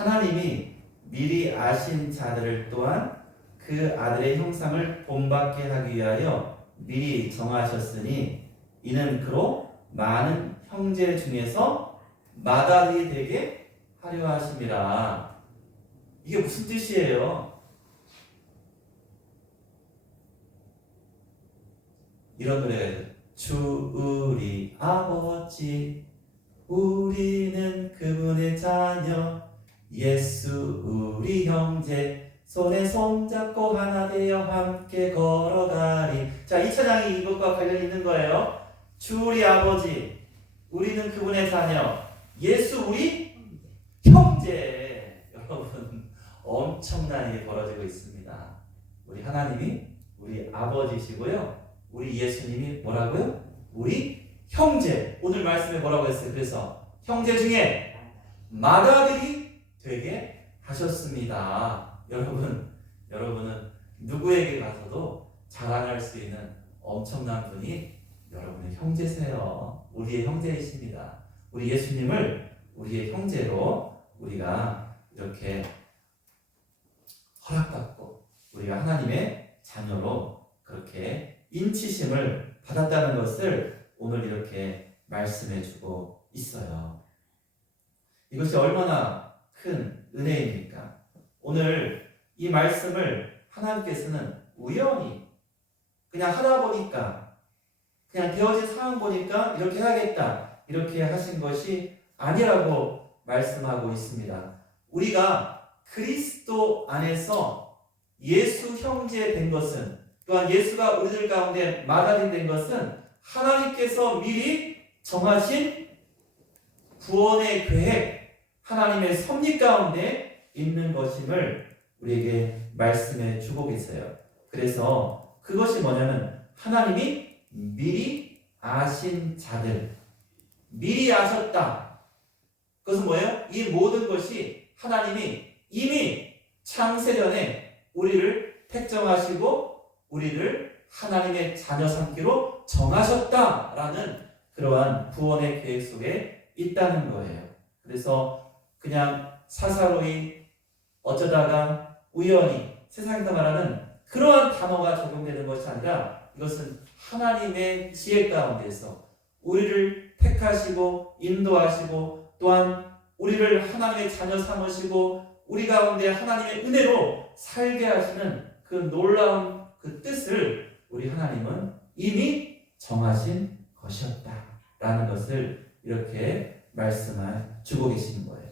하나님이 미리 아신 자들을 또한 그 아들의 형상을 본받게 하기 위하여 미리 정하셨으니 이는 그로 많은 형제 중에서 맏아들이 되게 하려 하심이라. 이게 무슨 뜻이에요? 이런 노래가 있어요. 주 우리 아버지 우리는 그분의 자녀 예수 우리 형제 손에 손잡고 하나 되어 함께 걸어가리. 자, 이 찬양이 이것과 관련이 있는 거예요. 주 우리 아버지 우리는 그분의 자녀 예수 우리 형제. 여러분 엄청난 일이 벌어지고 있습니다. 우리 하나님이 우리 아버지시고요, 우리 예수님이 뭐라고요? 우리 형제. 오늘 말씀에 뭐라고 했어요? 그래서 형제 중에 맏아들이 되게 하셨습니다. 여러분은 누구에게 가서도 자랑할 수 있는 엄청난 분이 여러분의 형제세요. 우리의 형제이십니다. 우리 예수님을 우리의 형제로 우리가 이렇게 허락받고 우리가 하나님의 자녀로 그렇게 인치심을 받았다는 것을 오늘 이렇게 말씀해주고 있어요. 이것이 얼마나 큰 은혜입니까? 오늘 이 말씀을 하나님께서는 우연히 그냥 하다 보니까 그냥 되어진 상황 보니까 이렇게 해야겠다 이렇게 하신 것이 아니라고 말씀하고 있습니다. 우리가 그리스도 안에서 예수 형제 된 것은, 또한 예수가 우리들 가운데 맏아들이 된 것은 하나님께서 미리 정하신 구원의 계획, 하나님의 섭리 가운데 있는 것임을 우리에게 말씀해 주고 계세요. 그래서 그것이 뭐냐면 하나님이 미리 아신 자들, 미리 아셨다. 그것은 뭐예요? 이 모든 것이 하나님이 이미 창세전에 우리를 택정하시고 우리를 하나님의 자녀 삼기로 정하셨다라는 그러한 구원의 계획 속에 있다는 거예요. 그래서 그냥 사사로이 어쩌다가 우연히 세상에서 말하는 그러한 단어가 적용되는 것이 아니라 이것은 하나님의 지혜 가운데서 우리를 택하시고 인도하시고 또한 우리를 하나님의 자녀 삼으시고 우리 가운데 하나님의 은혜로 살게 하시는 그 놀라운 그 뜻을 우리 하나님은 이미 정하신 것이었다라는 것을 이렇게 말씀을 주고 계시는 거예요.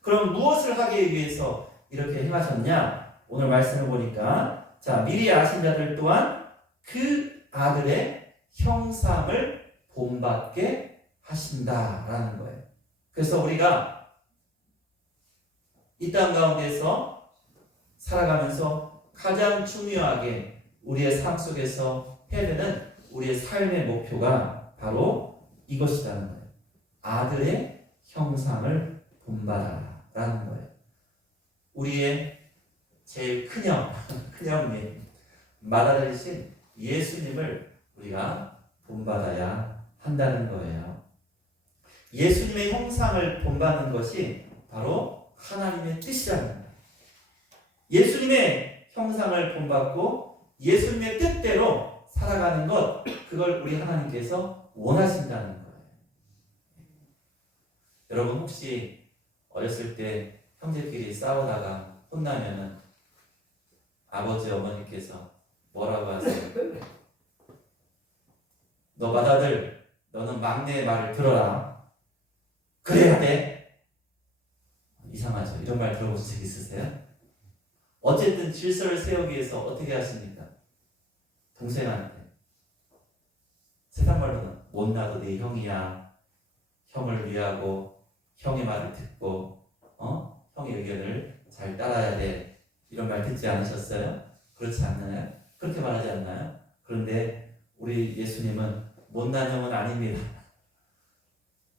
그럼 무엇을 하기 위해서 이렇게 행하셨냐? 오늘 말씀을 보니까 자, 미리 아신 자들 또한 그 아들의 형상을 본받게 하신다라는 거예요. 그래서 우리가 이 땅 가운데서 살아가면서 가장 중요하게 우리의 삶 속에서 해야 되는 우리의 삶의 목표가 바로 이것이라는 거예요. 아들의 형상을 본받아라는 거예요. 우리의 제일 큰형, 큰형님, 맏아들이신 예수님을 우리가 본받아야 한다는 거예요. 예수님의 형상을 본받는 것이 바로 하나님의 뜻이라는 거예요. 예수님의 형상을 본받고 예수님의 뜻대로 살아가는 것, 그걸 우리 하나님께서 원하신다는 거예요. 여러분 혹시 어렸을 때 형제끼리 싸우다가 혼나면은 아버지 어머니께서 뭐라고 하세요? 너 맏아들, 너는 막내의 말을 들어라. 그래야 돼. 이상하죠? 이런 말 들어보신 적 있으세요? 어쨌든 질서를 세우기 위해서 어떻게 하십니까? 동생한테 세상 말로는 못나도 내 형이야. 형을 위하고 형의 말을 듣고 형의 의견을 잘 따라야 돼. 이런 말 듣지 않으셨어요? 그렇지 않나요? 그렇게 말하지 않나요? 그런데 우리 예수님은 못난 형은 아닙니다.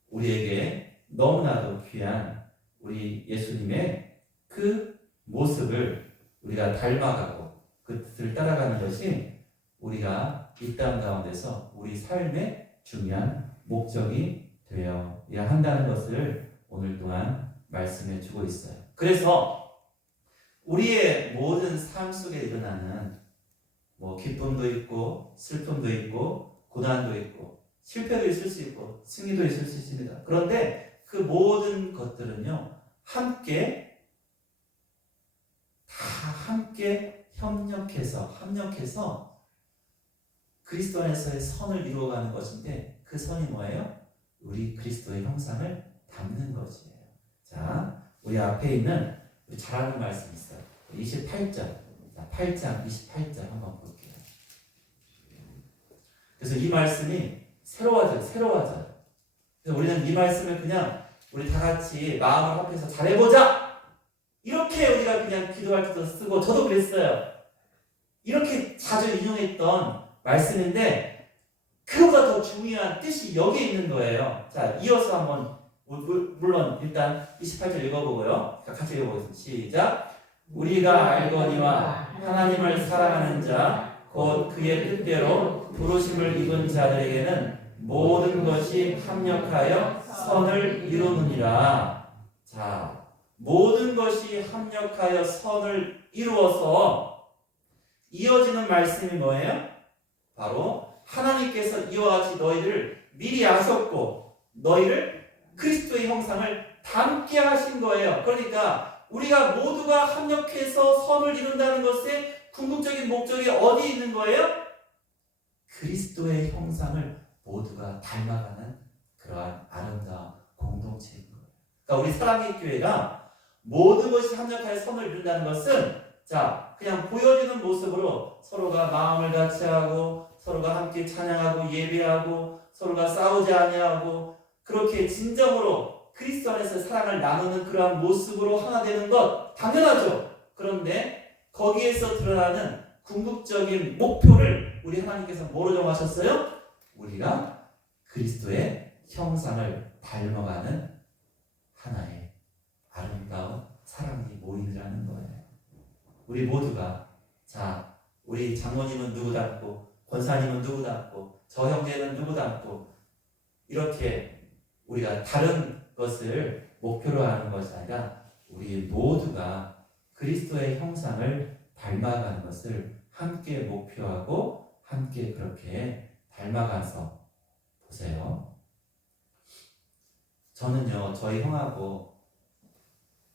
우리에게 너무나도 귀한 우리 예수님의 그 모습을 우리가 닮아가고 그 뜻을 따라가는 것이 우리가 이 땅 가운데서 우리 삶의 중요한 목적이 되어야 한다는 것을 오늘 또한 말씀해 주고 있어요. 그래서 우리의 모든 삶 속에 일어나는 뭐 기쁨도 있고 슬픔도 있고 고난도 있고 실패도 있을 수 있고 승리도 있을 수 있습니다. 그런데 그 모든 것들은요 함께 협력해서 그리스도 안에서의 선을 이루어가는 것인데 그 선이 뭐예요? 우리 그리스도의 형상을 담는 것이에요. 자, 우리 앞에 있는 우리 잘 아는 말씀 있어요. 28절. 자, 8장 28절 한번 볼게요. 그래서 이 말씀이 새로워져요. 그래서 우리는 이 말씀을 그냥 우리 다 같이 마음을 합해서 잘해보자! 이렇게 우리가 그냥 기도할 때도 쓰고 저도 그랬어요. 이렇게 자주 인용했던 말씀인데 그보다 더 중요한 뜻이 여기에 있는 거예요. 자, 이어서 한번 물론 일단 28절 읽어보고요. 같이 읽어보겠습니다. 시작. 우리가 알거니와 하나님을 사랑하는 자 곧 그의 뜻대로 부르심을 입은 자들에게는 모든 것이 합력하여 선을 이루느니라. 자, 모든 것이 합력하여 선을 이루어서 이어지는 말씀이 뭐예요? 바로 하나님께서 이와 같이 너희를 미리 아셨고 너희를 그리스도의 형상을 닮게 하신 거예요. 그러니까 우리가 모두가 합력해서 선을 이룬다는 것의 궁극적인 목적이 어디 있는 거예요? 그리스도의 형상을 모두가 닮아가는 그러한 아름다운 공동체인 거예요. 그러니까 우리 사랑의 교회가 모든 것이 합력하여 선을 이룬다는 것은 자, 그냥 보여지는 모습으로 서로가 마음을 같이 하고 서로가 함께 찬양하고 예배하고 서로가 싸우지 아니하고 그렇게 진정으로 그리스도 안에서 사랑을 나누는 그러한 모습으로 하나 되는 것 당연하죠. 그런데 거기에서 드러나는 궁극적인 목표를 우리 하나님께서 뭐로 정하셨어요? 우리가 그리스도의 형상을 닮아가는 하나의 아름다운 사랑이 모이느라는 거예요. 우리 모두가 자, 우리 장모님은 누구 닮고 권사님은 누구 닮고 저 형제는 누구 닮고 이렇게 우리가 다른 것을 목표로 하는 것이 아니라 우리 모두가 그리스도의 형상을 닮아가는 것을 함께 목표하고 함께 그렇게 닮아가서 보세요. 저는요 저희 형하고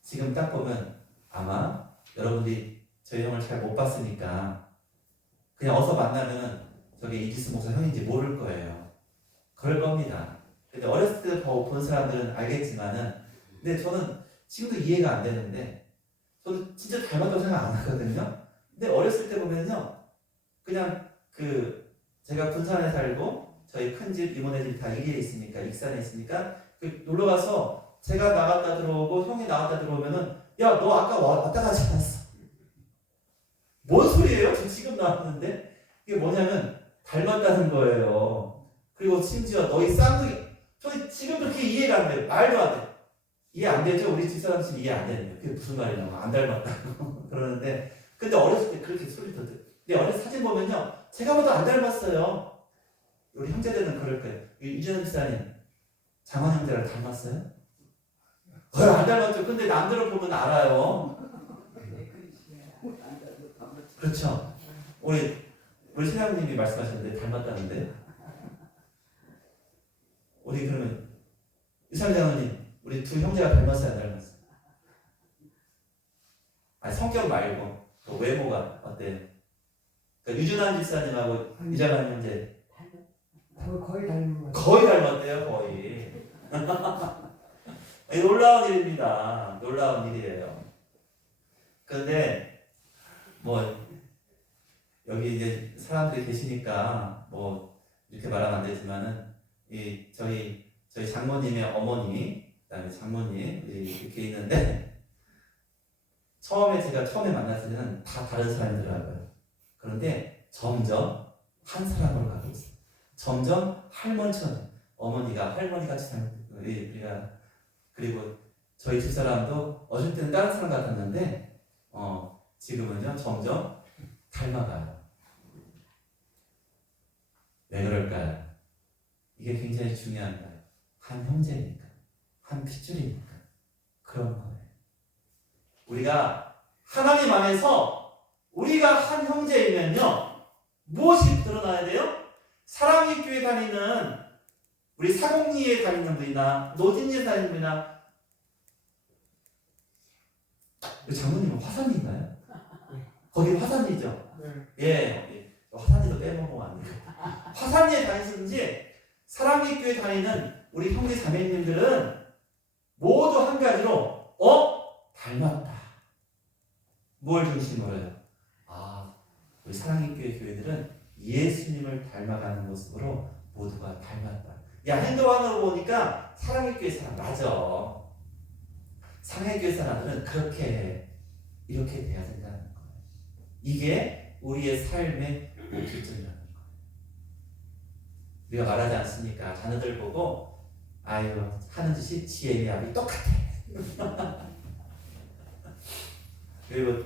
지금 딱 보면 아마 여러분들이 저희 형을 잘 못 봤으니까 그냥 어서 만나면 저게 이지수 목사 형인지 모를 거예요. 그럴 겁니다. 근데 어렸을 때 본 사람들은 알겠지만은 근데 저는 지금도 이해가 안 되는데 저는 진짜 닮았다고 생각 안 하거든요. 근데 어렸을 때 보면요 그냥 제가 군산에 살고 저희 큰집 이모네 집이 다 이리에 있으니까 익산에 있으니까 놀러 가서 제가 나갔다 들어오고 형이 나갔다 들어오면은 야 너 아까 왔다 가지 않았어? 뭔 소리예요? 저 지금 나왔는데 이게 뭐냐면 닮았다는 거예요. 그리고 심지어 너희 쌍둥이 저는 지금 그렇게 이해가 안 돼요. 말도 안 돼. 이해 안 되죠? 우리 집사람 지금 이해 안 되는데 그게 무슨 말이냐고 안 닮았다고 그러는데 근데 어렸을 때 그렇게 소리 듣는데 근데 어렸을 때 사진 보면요 제가 봐도 안 닮았어요. 우리 형제들은 그럴 거예요. 이준현 집사님 장원 형제랑 닮았어요? 안 닮았죠. 근데 남들을 보면 알아요. 그렇죠. 우리 신랑님이 말씀하셨는데 닮았다는데 우리 그러면 이상 장로님 우리 두 형제가 닮았어요 안 닮았어요? 아니 성격 말고 그 외모가 어때요? 그러니까 유준환 집사님하고 이장한 형제 거의 닮은 거 거의 닮았대요 거의. 놀라운 일입니다. 놀라운 일이에요. 그런데 뭐 여기 이제 사람들이 계시니까 뭐 이렇게 말하면 안 되지만은 저희 장모님의 어머니 그다음에 장모님 이렇게 있는데 제가 처음에 만났을 때는 다 다른 사람이더라고요. 그런데 점점 한 사람으로 가고 있어요. 점점 할머니처럼 어머니가 할머니같이 우리가 그리고 저희 두 사람도 어릴 때는 다른 사람 같았는데 지금은요 점점 닮아가요. 왜 그럴까요? 이게 굉장히 중요한 거예요. 한 형제니까, 한 핏줄이니까 그런 거예요. 우리가 하나님 안에서 우리가 한 형제이면요, 무엇이 드러나야 돼요? 사랑의 교회 다니는 우리 사공리에 다니는 분이나 노진리에 다니는 분이나, 장모님은 화산리인가요? 거기 화산리죠? 예, 화산리도 빼먹으면 안 돼요. 화산리에 다니시든지 사랑의 교회 다니는 우리 형제 자매님들은 모두 한 가지로 닮았다. 뭘 중심으로요? 우리 사랑의 교회 교회들은 예수님을 닮아가는 모습으로 모두가 닮았다. 야, 행동하는 거 보니까 사랑의 교회 사람 맞아. 사랑의 교회 사람들은 이렇게 돼야 된다는 거예요. 이게 우리의 삶의 목표점이라는 거예요. 우리가 말하지 않습니까? 자녀들 보고 하는 짓이 지혜의 압이 똑같아. 그리고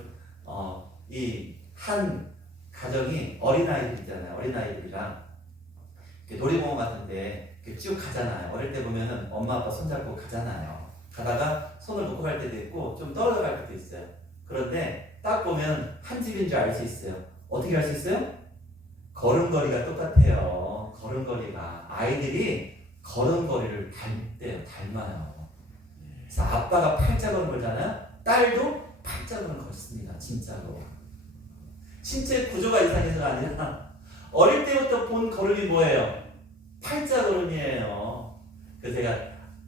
이 한 가정이 어린아이들 있잖아요. 어린아이들이랑 놀이공원 같은데 쭉 가잖아요. 어릴 때 보면은 엄마 아빠 손잡고 가잖아요. 가다가 손을 놓고 갈 때도 있고 좀 떨어져 갈 때도 있어요. 그런데 딱 보면 한 집인 줄 알 수 있어요. 어떻게 알 수 있어요? 걸음걸이가 똑같아요. 걸음걸이가. 아이들이 걸음걸이를 닮아요. 그래서 아빠가 팔자걸음 걸잖아요. 딸도 팔자걸음 걷습니다. 진짜로. 신체 구조가 이상해서가 아니라 어릴 때부터 본 걸음이 뭐예요? 팔자걸음이에요. 그래서 제가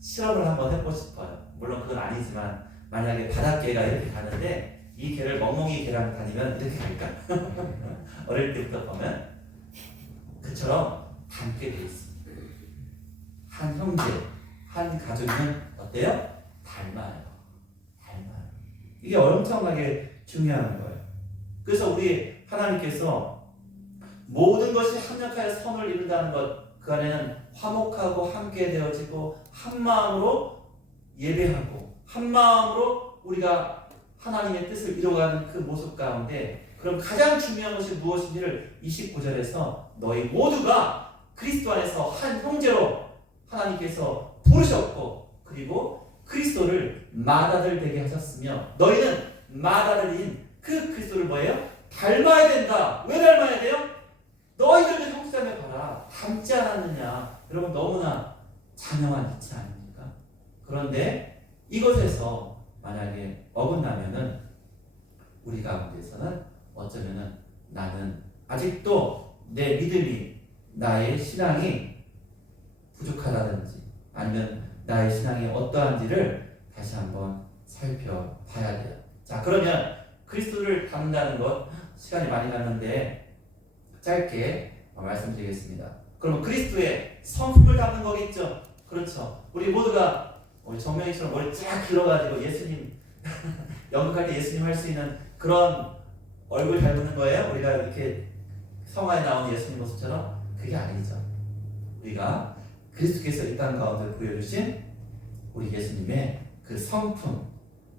실험을 한번 해보고 싶어요. 물론 그건 아니지만 만약에 바닷개가 이렇게 가는데 이 개를 멍멍이 개랑 다니면 이렇게 갈까? 어릴 때부터 보면 그처럼 닮게 돼 있습니다. 한 형제, 한 가족은 어때요? 닮아요. 이게 엄청나게 중요한 거예요. 그래서 우리 하나님께서 모든 것이 합력하여 선을 이룬다는 것, 그 안에는 화목하고 함께 되어지고 한 마음으로 예배하고 한 마음으로 우리가 하나님의 뜻을 이루어가는 그 모습 가운데, 그럼 가장 중요한 것이 무엇인지를 29절에서 너희 모두가 그리스도 안에서 한 형제로 하나님께서 부르셨고, 그리고 그리스도를 맏아들 되게 하셨으며 너희는 맏아들인 그 그리스도를 뭐예요? 닮아야 된다. 왜 닮아야 돼요? 너희들도 형제자매 봐라. 닮지 않았느냐. 여러분 너무나 잔영한 이치 아닙니까? 그런데 이것에서 만약에 어긋나면은 우리 가운데서는 어쩌면은 나는 아직도 내 믿음이, 나의 신앙이 부족하다든지 아니면 나의 신앙이 어떠한지를 다시 한번 살펴봐야 돼요. 자, 그러면 그리스도를 닮는다는 것 시간이 많이 갔는데 짧게 말씀드리겠습니다. 그럼 그리스도의 성품을 담는 거겠죠? 그렇죠. 우리 모두가 우리 정명이처럼 머리 쫙 길어가지고 예수님 연극할 때 예수님 할 수 있는 그런 얼굴 닮는 거예요? 우리가 이렇게 성화에 나오는 예수님 모습처럼? 그게 아니죠. 우리가 그리스도께서 이 땅 가운데 보여주신 우리 예수님의 그 성품,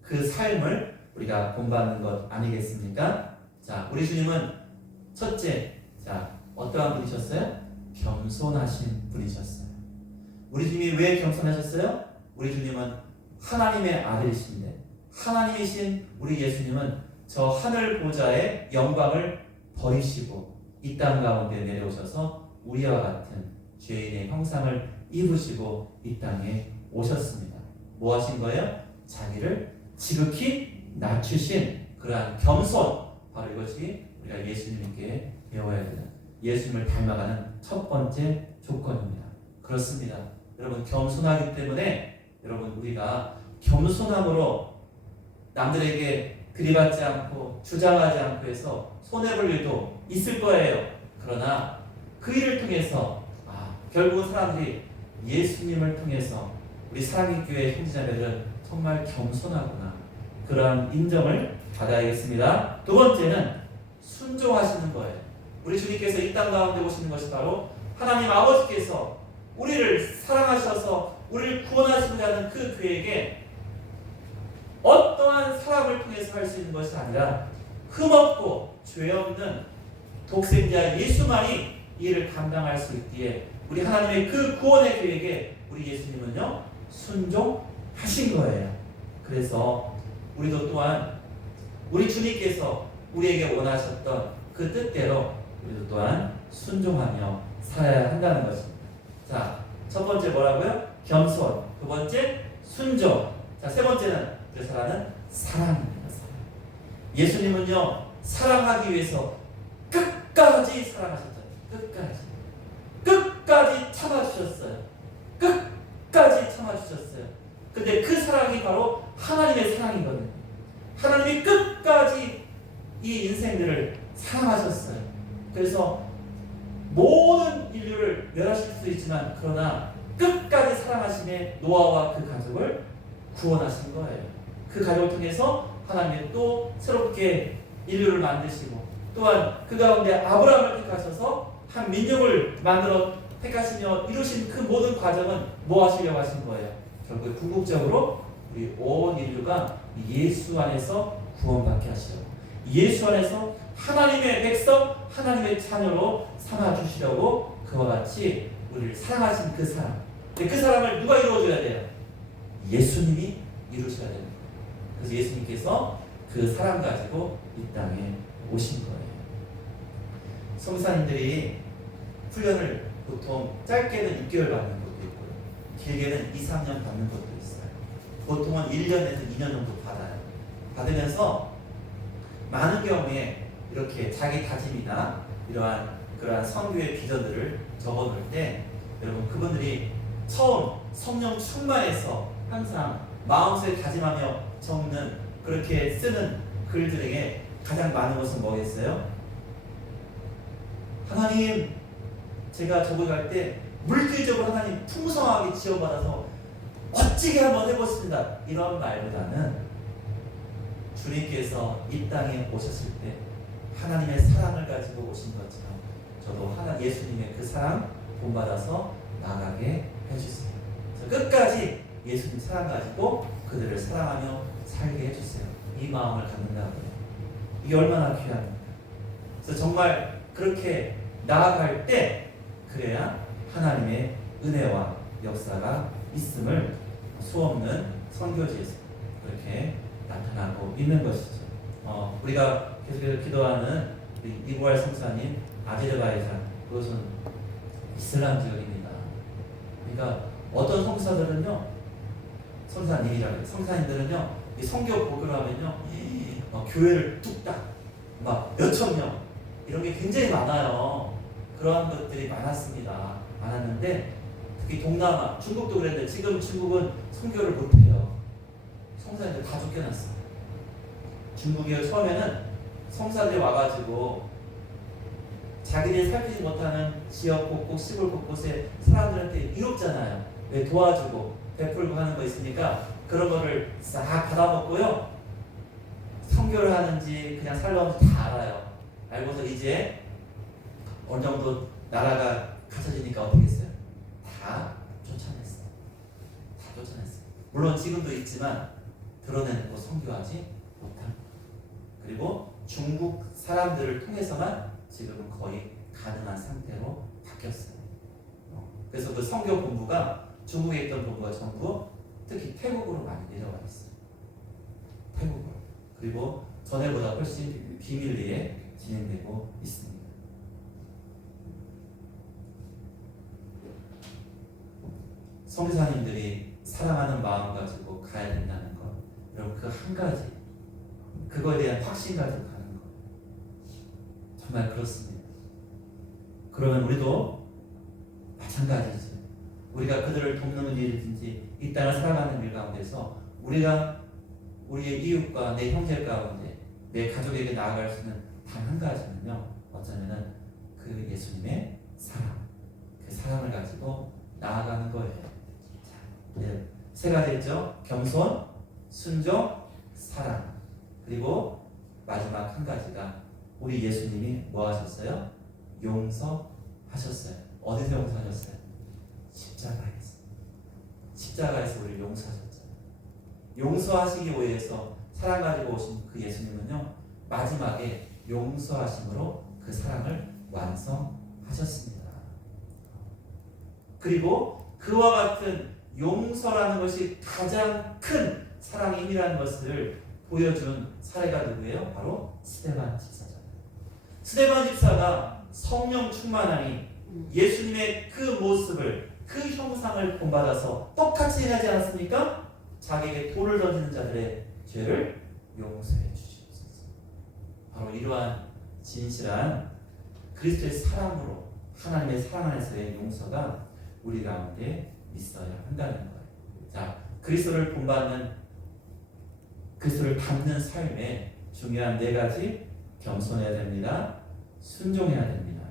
그 삶을 우리가 본받는 것 아니겠습니까? 자, 우리 주님은 첫째, 어떠한 분이셨어요? 겸손하신 분이셨어요. 우리 주님이 왜 겸손하셨어요? 우리 주님은 하나님의 아들이신데, 하나님이신 우리 예수님은 저 하늘 보좌의 영광을 버리시고 이 땅 가운데 내려오셔서 우리와 같은 죄인의 형상을 입으시고 이 땅에 오셨습니다. 뭐 하신 거예요? 자기를 지극히 낮추신 그러한 겸손, 바로 이것이 우리가 예수님께 배워야 되는, 예수님을 닮아가는 첫 번째 조건입니다. 그렇습니다. 여러분 겸손하기 때문에 여러분 우리가 겸손함으로 남들에게 들이받지 않고 주장하지 않고 해서 손해볼 일도 있을 거예요. 그러나 그 일을 통해서 결국은 사람들이 예수님을 통해서 우리 사랑의 교회 형제자매들은 정말 겸손하구나, 그러한 인정을 받아야겠습니다. 두 번째는 순종하시는 거예요. 우리 주님께서 이 땅 가운데 오시는 것이 바로 하나님 아버지께서 우리를 사랑하셔서 우리를 구원하시고자 하는 그 교회에게 어떠한 사람을 통해서 할 수 있는 것이 아니라 흠없고 죄 없는 독생자 예수만이 이 일을 감당할 수 있기에 우리 하나님의 그 구원의 계획에 우리 예수님은요 순종하신 거예요. 그래서 우리도 또한 우리 주님께서 우리에게 원하셨던 그 뜻대로 우리도 또한 순종하며 살아야 한다는 것입니다. 자, 첫 번째 뭐라고요? 겸손. 두 번째 순종. 자, 세 번째는 그래서 하는 사랑입니다. 사랑. 예수님은요 사랑하기 위해서 끝까지 사랑하셨잖아요. 끝까지 참아주셨어요. 끝까지 참아주셨어요. 근데 그 사랑이 바로 하나님의 사랑이거든요. 하나님이 끝까지 이 인생들을 사랑하셨어요. 그래서 모든 인류를 멸하실 수 있지만 그러나 끝까지 사랑하심에 노아와 그 가족을 구원하신 거예요. 그 가족을 통해서 하나님이 또 새롭게 인류를 만드시고 또한 그 가운데 아브라함을 택하셔서 한 민족을 만들어 택하시며 이루신 그 모든 과정은 뭐 하시려고 하신 거예요? 결국 궁극적으로 우리 온 인류가 예수 안에서 구원받게 하시려고, 예수 안에서 하나님의 백성, 하나님의 자녀로 삼아주시려고 그와 같이 우리를 사랑하신 그 사랑. 근데 그 사랑을 누가 이루어줘야 돼요? 예수님이 이루셔야 됩니다. 그래서 예수님께서 그 사랑 가지고 이 땅에 오신 거예요. 성사님들이 훈련을 보통 짧게는 6개월 받는 것도 있고요. 길게는 2, 3년 받는 것도 있어요. 보통은 1년에서 2년 정도 받아요. 받으면서 많은 경우에 이렇게 자기 다짐이나 그러한 선교의 비전들을 적어놓을 때 여러분 그분들이 처음 성령 충만해서 항상 마음속에 다짐하며 적는 그렇게 쓰는 글들에게 가장 많은 것은 뭐겠어요? 하나님, 제가 적어갈 때 물질적으로 하나님 풍성하게 지원받아서 멋지게 한번 해보십니다. 이런 말보다는 주님께서 이 땅에 오셨을 때 하나님의 사랑을 가지고 오신 것처럼 저도 예수님의 그 사랑 본받아서 나가게 해주세요. 끝까지 예수님 사랑 가지고 그들을 사랑하며 살게 해주세요. 이 마음을 갖는다고요. 이게 얼마나 귀합니까? 그래서 정말 그렇게 나아갈 때 그래야 하나님의 은혜와 역사가 있음을 수없는 선교지에서 그렇게 나타나고 있는 것이죠. 우리가 계속해서 기도하는 이부할 성사님 아제르바이잔, 그것은 이슬람 지역입니다. 그러니까 어떤 성사들은요, 성사님들은요, 이 성교 보교를 하면요, 교회를 뚝딱 막 몇천 명 이런 게 굉장히 많아요. 그러한 것들이 많았는데 특히 동남아, 중국도 그랬는데 지금 중국은 성교를 못해요. 성사님들 다 쫓겨났어요. 중국이 처음에는 성사들이 와가지고 자기들이 살피지 못하는 지역 곳곳, 시골 곳곳에 사람들한테 이롭잖아요. 왜 도와주고 베풀고 하는 거 있으니까 그런 거를 싹 받아먹고요. 성교를 하는지 그냥 살려는지 다 알아요. 알고서 이제 어느 정도 나라가 갖춰지니까 어떻게 했어요? 다 쫓아냈어요. 물론 지금도 있지만 드러내놓고 성교하지 못합니다. 그리고 중국 사람들을 통해서만 지금은 거의 가능한 상태로 바뀌었어요. 그래서 그 성교 본부가 중국에 있던 본부가 전부 특히 태국으로 많이 내려가 있어요. 태국으로. 그리고 전에보다 훨씬 비밀리에 진행되고 있습니다. 선교사님들이 사랑하는 마음 가지고 가야 된다는 것, 여러분 그 한 가지, 그거에 대한 확신 가지고 가는 것, 정말 그렇습니다. 그러면 우리도 마찬가지죠. 우리가 그들을 돕는 일이든지 이 땅을 살아가는 일 가운데서 우리가 우리의 이웃과 내 형제 가운데 내 가족에게 나아갈 수 있는 단 한 가지는요, 어쩌면은 그 예수님의 사랑, 그 사랑을 가지고 나아가는 거예요. 네, 세 가지 했죠. 겸손, 순종, 사랑. 그리고 마지막 한 가지가 우리 예수님이 뭐 하셨어요? 용서하셨어요. 어디서 용서하셨어요? 십자가에서. 십자가에서 우리를 용서하셨잖아요. 용서하시기 위해서 사랑 가지고 오신 그 예수님은요, 마지막에 용서하심으로 그 사랑을 완성하셨습니다. 그리고 그와 같은 용서라는 것이 가장 큰 사랑의 힘이라는 것을 보여준 사례가 누구예요? 바로 스데반 집사잖아요. 스데반 집사가 성령 충만하니 예수님의 그 모습을, 그 형상을 본받아서 똑같이 하지 않았습니까? 자기에게 돌을 던지는 자들의 죄를 용서해 주시옵소서. 바로 이러한 진실한 그리스도의 사랑으로, 하나님의 사랑 안에서의 용서가 우리 가운데 있어야 한다는 거예요. 자, 그리스도를 본받는, 그리스도를 닮는 삶에 중요한 네 가지: 겸손해야 됩니다. 순종해야 됩니다.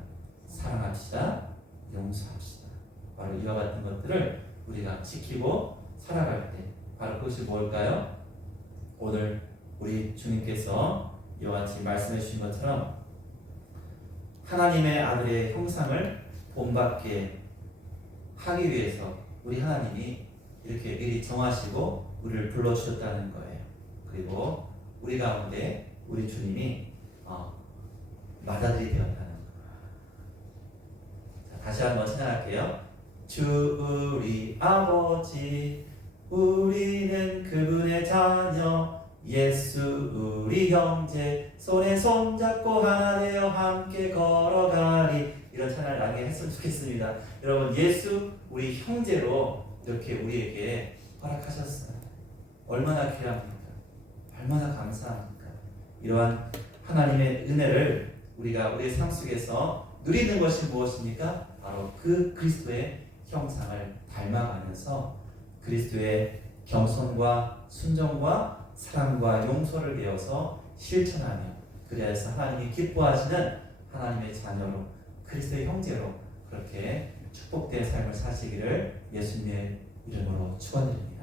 사랑합시다. 용서합시다. 바로 이와 같은 것들을 우리가 지키고 살아갈 때 바로 그것이 뭘까요? 오늘 우리 주님께서 이와 같이 말씀해 주신 것처럼 하나님의 아들의 형상을 본받게 하기 위해서 우리 하나님이 이렇게 미리 정하시고 우리를 불러주셨다는 거예요. 그리고 우리 가운데 우리 주님이 맏아들이 되었다는 거예요. 자, 다시 한번 찬양할게요. 주 우리 아버지, 우리는 그분의 자녀, 예수 우리 형제, 손에 손잡고 하나 되어 함께 걸어가리. 이런 찬양을 나중에 했으면 좋겠습니다. 여러분, 예수 우리 형제로 이렇게 우리에게 허락하셨어요. 얼마나 귀합니까? 얼마나 감사합니까? 이러한 하나님의 은혜를 우리가 우리의 삶 속에서 누리는 것이 무엇입니까? 바로 그 그리스도의 형상을 닮아가면서 그리스도의 겸손과 순종과 사랑과 용서를 배워서 실천하며, 그래서 하나님이 기뻐하시는 하나님의 자녀로, 그리스도의 형제로 그렇게 축복된 삶을 사시기를 예수님의 이름으로 축원드립니다.